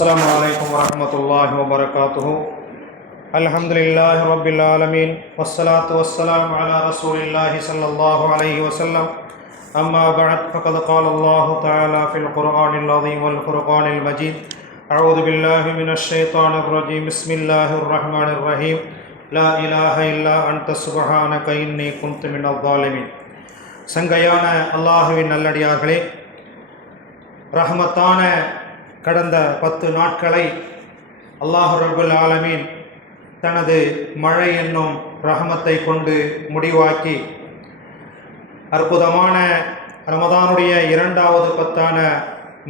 السلام عليكم ورحمة الله وبركاته الحمد لله رب العالمين والصلاة والسلام على رسول الله صلى الله عليه وسلم أما بعد فقد قال الله تعالى في القرآن العظيم والفرقان المجيد أعوذ بالله من الشيطان الرجيم بسم الله الرحمن الرحيم لا إله إلا أنت سبحانك إني كنت من الظالمين சங்கையான அல்லாஹுவின் நல்லடியார்களே ரஹமத்தான கடந்த பத்து நாட்களை அல்லாஹு ரபுல் ஆலமீன் தனது மழை என்னும் ரகமத்தை கொண்டு முடிவாக்கி அற்புதமான ரமதானுடைய இரண்டாவது பத்தான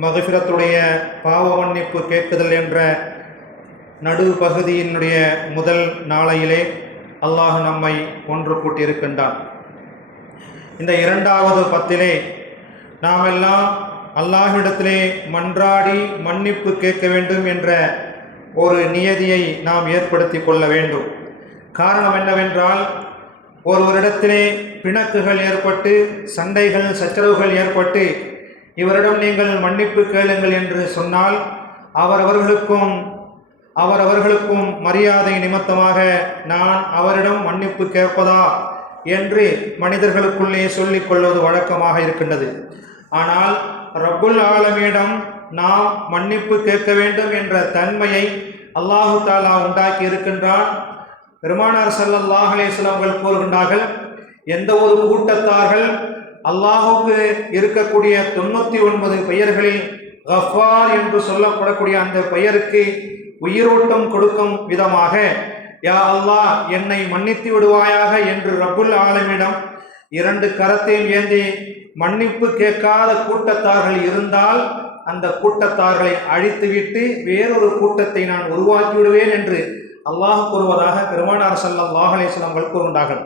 மகஃபிரத்துடைய பாவ மன்னிப்பு கேட்குதல் என்ற நடு பகுதியினுடைய முதல் நாளையிலே அல்லாஹ் நம்மை ஒன்று கூட்டியிருக்கின்றான். இந்த இரண்டாவது பத்திலே நாம் எல்லாம் அல்லாஹ்விடத்திலே மன்றாடி மன்னிப்பு கேட்க வேண்டும் என்ற ஒரு நியதியை நாம் ஏற்படுத்தி கொள்ள வேண்டும். காரணம் என்னவென்றால் ஒருவரிடத்திலே பிணக்குகள் ஏற்பட்டு சண்டைகள் சச்சரவுகள் ஏற்பட்டு இவரிடம் நீங்கள் மன்னிப்பு கேளுங்கள் என்று சொன்னால் அவரவர்களுக்கும் அவரவர்களுக்கும் மரியாதை நிமித்தமாக நான் அவரிடம் மன்னிப்பு கேட்பதா என்று மனிதர்களுக்குள்ளே சொல்லிக் கொள்வது வழக்கமாக இருக்கின்றது. ஆனால் ரப்புல் ஆலமிடம் நாம் மன்னிப்பு கேட்க வேண்டும் என்ற தன்மையை அல்லாஹு தாலா உண்டாக்கி இருக்கின்றான். பெருமானார் சல்லல்லாஹ் அலேஸ்லாம் அவர்கள் கூறுகின்றார்கள் எந்த ஒரு கூட்டத்தார்கள் அல்லாஹுக்கு இருக்கக்கூடிய தொண்ணூற்றி ஒன்பது பெயர்களில் கஃபார் என்று சொல்லப்படக்கூடிய அந்த பெயருக்கு உயிரோட்டம் கொடுக்கும் விதமாக யா அல்லாஹ் என்னை மன்னித்து விடுவாயாக என்று ரபுல் ஆலமிடம் இரண்டு கரத்தையும் ஏந்தி மன்னிப்பு கேட்காத கூட்டத்தார்கள் இருந்தால் அந்த கூட்டத்தார்களை அழித்துவிட்டு வேறொரு கூட்டத்தை நான் உருவாக்கி விடுவேன் என்று அல்லாஹ் கூறுவதாக பெருமானார் சல்லாஹ் அலிஸ்லாம்கள் கூறுகின்றார்கள்.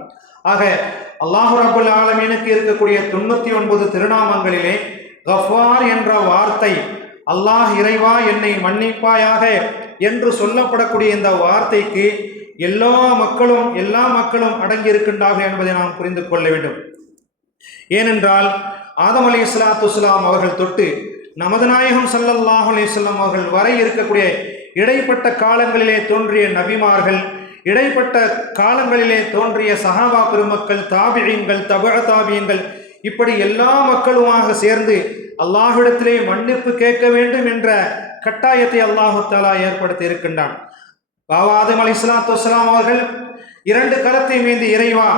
ஆக அல்லாஹு ரபுல் ஆலமீனுக்கு இருக்கக்கூடிய தொண்ணூற்றி ஒன்பது திருநாமங்களிலே கஃபார் என்ற வார்த்தை அல்லாஹ் இறைவா என்னை மன்னிப்பாயாக என்று சொல்லப்படக்கூடிய இந்த வார்த்தைக்கு எல்லா மக்களும் எல்லா மக்களும் அடங்கியிருக்கின்றார்கள் என்பதை நாம் புரிந்து கொள்ள வேண்டும். ஏனென்றால் ஆதம் அலி இஸ்லாத்து இஸ்லாம் அவர்கள் தொட்டு நமது நாயகம் சல்லல்லாஹ் அலிஸ்லாம் அவர்கள் வரை இருக்கக்கூடிய இடைப்பட்ட காலங்களிலே தோன்றிய நபிமார்கள் இடைப்பட்ட காலங்களிலே தோன்றிய சஹாபா பெருமக்கள் தாபியங்கள் தபழ தாபியங்கள் இப்படி எல்லா மக்களுமாக சேர்ந்து அல்லாஹிடத்திலே மன்னிப்பு கேட்க வேண்டும் என்ற கட்டாயத்தை அல்லாஹு தாலா ஏற்படுத்தி இருக்கின்றான். பாபா ஆதம் அலி இஸ்லாத்து வஸ்லாம் அவர்கள் இரண்டு கரத்தை மீந்து இறைவா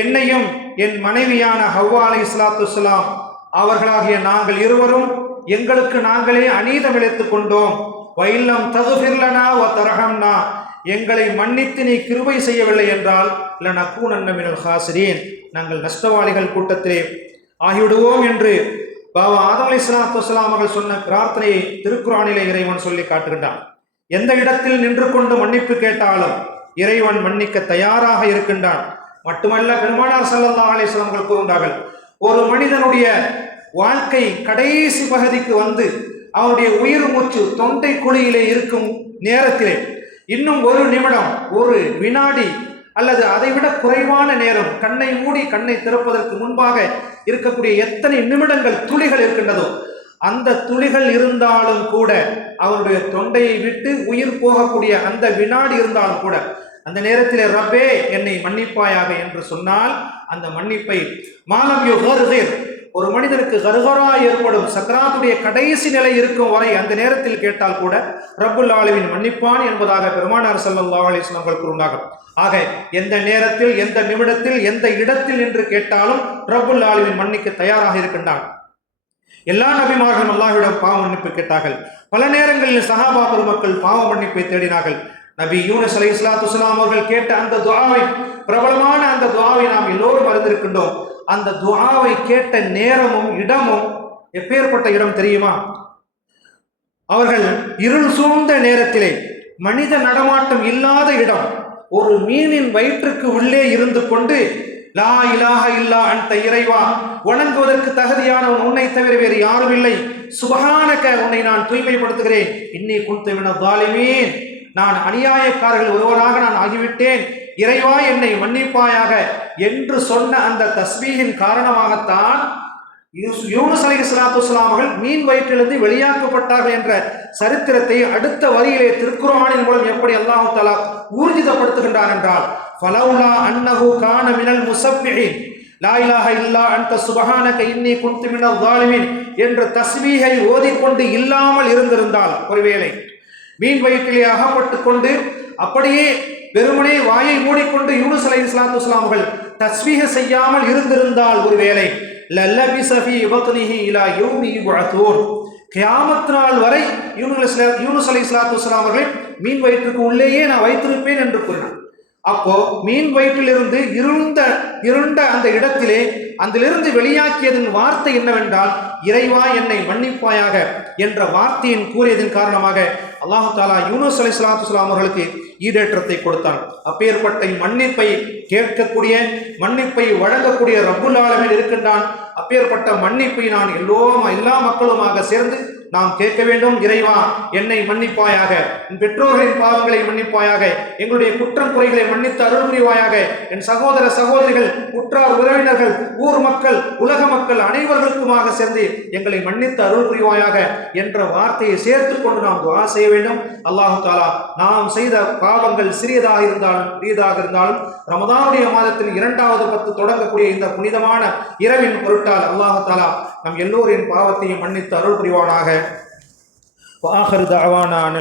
என்னையும் என் மனைவியான ஹவ்வா அலி இஸ்லாத்துஸ்லாம் அவர்களாகிய நாங்கள் இருவரும் எங்களுக்கு நாங்களே அநீதம் விளைத்துக் கொண்டோம். வைல்லம் தகுபிர்லனா ஓ தரகம்னா எங்களை மன்னித்து நீ கிருபை செய்யவில்லை என்றால் லனக்கூனன்னமினல் ஹாசிரீன். நாங்கள் நஷ்டவாளிகள் கூட்டத்திலே ஆகிவிடுவோம் என்று பாபா ஆதம் அலி இஸ்லாத்து வஸ்லாம் அவர்கள் சொன்ன பிரார்த்தனையை திருக்குறானிலே இறைவன் சொல்லி காட்டுகின்றான். எந்த இடத்தில் நின்று கொண்டு மன்னிப்பு கேட்டாலும் இறைவன் மன்னிக்க தயாராக இருக்கின்றான். மட்டுமல்ல பெருமானார் சல்லல்லா அவர்கள் கூறுகிறார்கள் ஒரு மனிதனுடைய வாழ்க்கை கடைசி பகுதிக்கு வந்து அவனுடைய உயிர் மூச்சு தொண்டை குழியிலே இருக்கும் நேரத்திலே இன்னும் ஒரு நிமிடம் ஒரு வினாடி அல்லது அதைவிட குறைவான நேரம் கண்ணை மூடி கண்ணை திறப்பதற்கு முன்பாக இருக்கக்கூடிய எத்தனை நிமிடங்கள் துளிகள் இருக்கின்றதோ அந்த துளிகள் இருந்தாலும் கூட அவருடைய தொண்டையை விட்டு உயிர் போகக்கூடிய அந்த வினாடி இருந்தாலும் கூட அந்த நேரத்தில் ரப்பே என்னை மன்னிப்பாயாக என்று சொன்னால் அந்த மன்னிப்பை மாலவியோ யோ ஒரு மனிதனுக்கு கருகரா ஏற்படும் சக்கராத்துடைய கடைசி நிலை இருக்கும் வரை அந்த நேரத்தில் கேட்டால் கூட ரப்புல் ஆளுவின் மன்னிப்பான் என்பதாக பெருமானார் சல்லா அலிஸ்லாம்கள் உண்டாகும் ஆக எந்த நேரத்தில் எந்த நிமிடத்தில் எந்த இடத்தில் என்று கேட்டாலும் ரப்புல் ஆளுவின் மன்னிக்க தயாராக இருக்கின்றான். எல்லா நபிமார்களும் அல்லாஹ்விடம் பாவ மன்னிப்பு கேட்டார்கள். பல நேரங்களில் சஹாபா பெருமக்கள் பாவ மன்னிப்பை தேடினார்கள். நபி யூனஸ் அலை இஸ்லாத்து இஸ்லாம் அவர்கள் கேட்ட அந்த துவாவை பிரபலமான அந்த துவாவை நாம் எல்லோரும் அறிந்திருக்கின்றோம். அந்த துவாவை கேட்ட நேரமும் இடமும் எப்பேற்பட்ட இடம் தெரியுமா? அவர்கள் இருள் சூழ்ந்த நேரத்திலே மனித நடமாட்டம் இல்லாத இடம் ஒரு மீனின் வயிற்றுக்கு உள்ளே இருந்து கொண்டு லா இலாக இல்லா அந்த இறைவா வணங்குவதற்கு தகுதியான உன்னை தவிர வேறு யாரும் இல்லை. சுபகானக்க உன்னை நான் தூய்மைப்படுத்துகிறேன். இன்னி குன்துவின தாலிமீன் நான் அநியாயக்காரர்கள் ஒருவராக நான் ஆகிவிட்டேன். இறைவா என்னை மன்னிப்பாயாக என்று சொன்ன அந்த தஸ்மீகின் காரணமாகத்தான் யூஸ்- யூனுஸ் அலைஹி மீன் வயிற்றிலிருந்து வெளியாக்கப்பட்டார்கள் என்ற சரித்திரத்தை அடுத்த வரியிலே திருக்குறானின் மூலம் எப்படி அல்லாஹு தலா ஊர்ஜிதப்படுத்துகின்றார் என்றால் ஃபலவுலா அன்னஹு கான மினல் முசப்பிஹின் லா இலாஹ இல்லா அந்த சுபஹானக இன்னி குன்து மினல் என்று தஸ்மீகை ஓதிக்கொண்டு இல்லாமல் இருந்திருந்தால் ஒருவேளை மீன் வயிற்றிலே அகப்பட்டு கொண்டு அப்படியே வெறுமனே வாயை மூடிக்கொண்டு யூனுஸ் அலை இஸ்லாத்து வஸலாம் தஸ்வீக செய்யாமல் இருந்திருந்தால் ஒருவேளை லல்லபி சஃபி பத்னிஹி இலா யோமி யுபஅத்தூன் கியாமத் நாள் வரை யூனுஸ் யூனுஸ் அலை இஸ்லாத்து வஸலாம் மீன் வயிற்றுக்கு உள்ளேயே நான் வைத்திருப்பேன் என்று கூறினார். அப்போ மீன் வயிற்றிலிருந்து இருந்த இருண்ட அந்த இடத்திலே அதிலிருந்து வெளியாக்கியதன் வார்த்தை என்னவென்றால் இறைவா என்னை மன்னிப்பாயாக என்ற வார்த்தையின் கூறியதன் காரணமாக அல்லாஹு தாலா யூனஸ் அலி சலாத்து அவர்களுக்கு ஈடேற்றத்தை கொடுத்தான். அப்பேற்பட்ட மன்னிப்பை கேட்கக்கூடிய மன்னிப்பை வழங்கக்கூடிய ரப்புல் ஆலமில் இருக்கின்றான். அப்பேற்பட்ட மன்னிப்பை நான் எல்லோரும் எல்லா மக்களுமாக சேர்ந்து நாம் கேட்க வேண்டும். இறைவா என்னை மன்னிப்பாயாக. என் பெற்றோர்களின் பாவங்களை மன்னிப்பாயாக. எங்களுடைய குற்றம் குறைகளை மன்னித்து அருள் புரிவாயாக. என் சகோதர சகோதரிகள் உற்றார் உறவினர்கள் ஊர் மக்கள் உலக மக்கள் அனைவர்களுக்குமாக சேர்ந்து எங்களை மன்னித்து அருள் புரிவாயாக என்ற வார்த்தையை சேர்த்து கொண்டு நாம் துவா செய்ய வேண்டும். அல்லாஹு தாலா நாம் செய்த பாவங்கள் சிறியதாக இருந்தாலும் பெரியதாக இருந்தாலும் ரமதானுடைய மாதத்தின் இரண்டாவது பத்து தொடங்கக்கூடிய இந்த புனிதமான இரவின் பொருட்கள் தொழுதுவிட்டால் அல்லாஹாலா நம் எல்லோரின் பாவத்தையும் மன்னித்து அருள் புரிவானாக. வாஹரு தவானான்